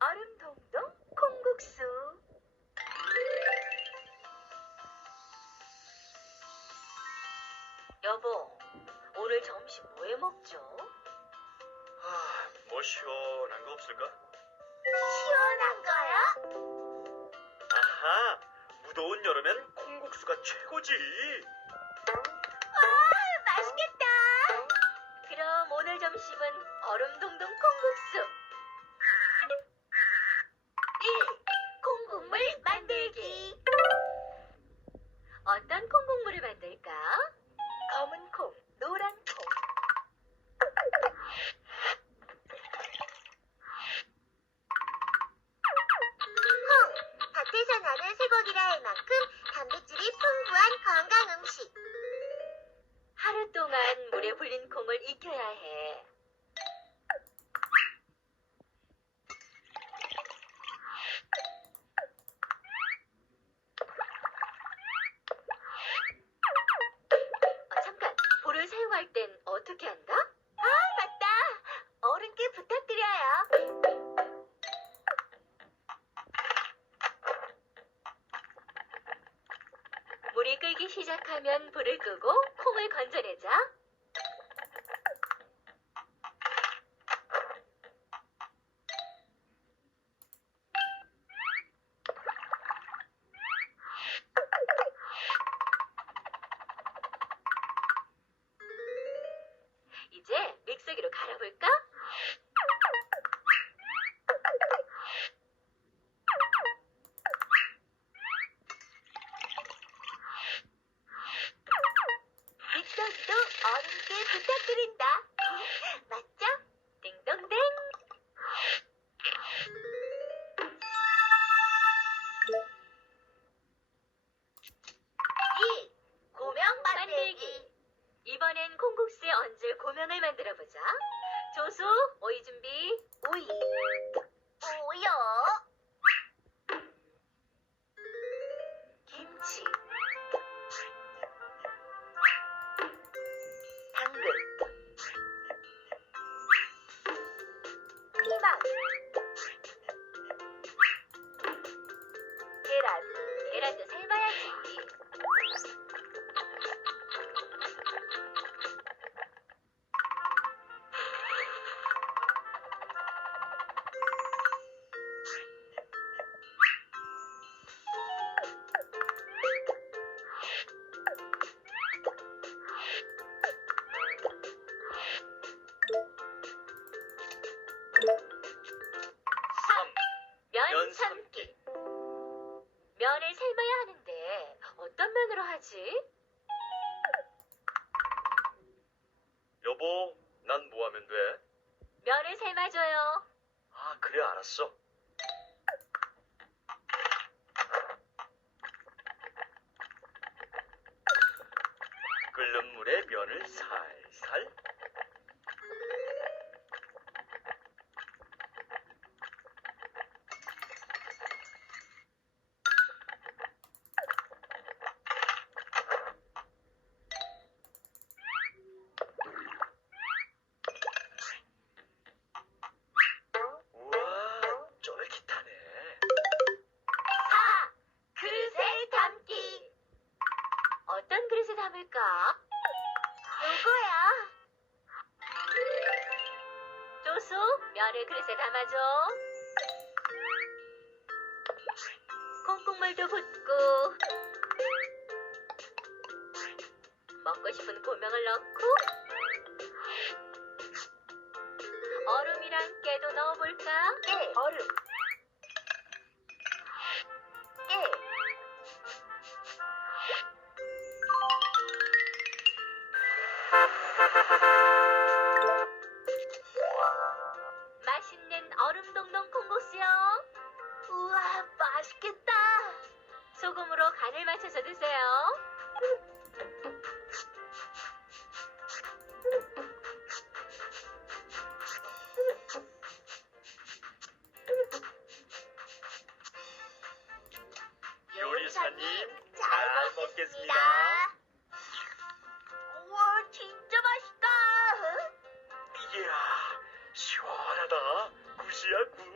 얼음 동동 콩국수. 여보, 오늘 점심 뭐 해 먹죠? 아, 뭐 시원한 거 없을까? 시원한 거요? 아하, 무더운 여름엔 콩국수가 최고지. 와, 맛있겠다. 그럼 오늘 점심은 얼음 동동 콩국수. 쇠고기라 할 만큼 단백질이 풍부한 건강 음식. 하루 동안 물에 불린 콩을 익혀야 해. 물이 끓기 시작하면 불을 끄고 콩을 건져내자. 어른께 부탁드린다. 맞죠? 띵동댕. 이 고명 만들기. 이번엔 콩국수에 얹을 고명을 만들어 보자. 조수, 오이 준비. 삶기. 면을 삶아야 하는데 어떤 면으로 하지? 여보, 난 뭐 하면 돼? 면을 삶아줘요. 아, 그래, 알았어. 끓는 물에 면을 살살. 담을까? 요거야. 조수, 면을 그릇에 담아줘. 콩국물도 붓고. 먹고 싶은 고명을 넣고. 얼음이랑 깨도 넣어볼까? 깨. 얼음. 시원하다. 구시야 구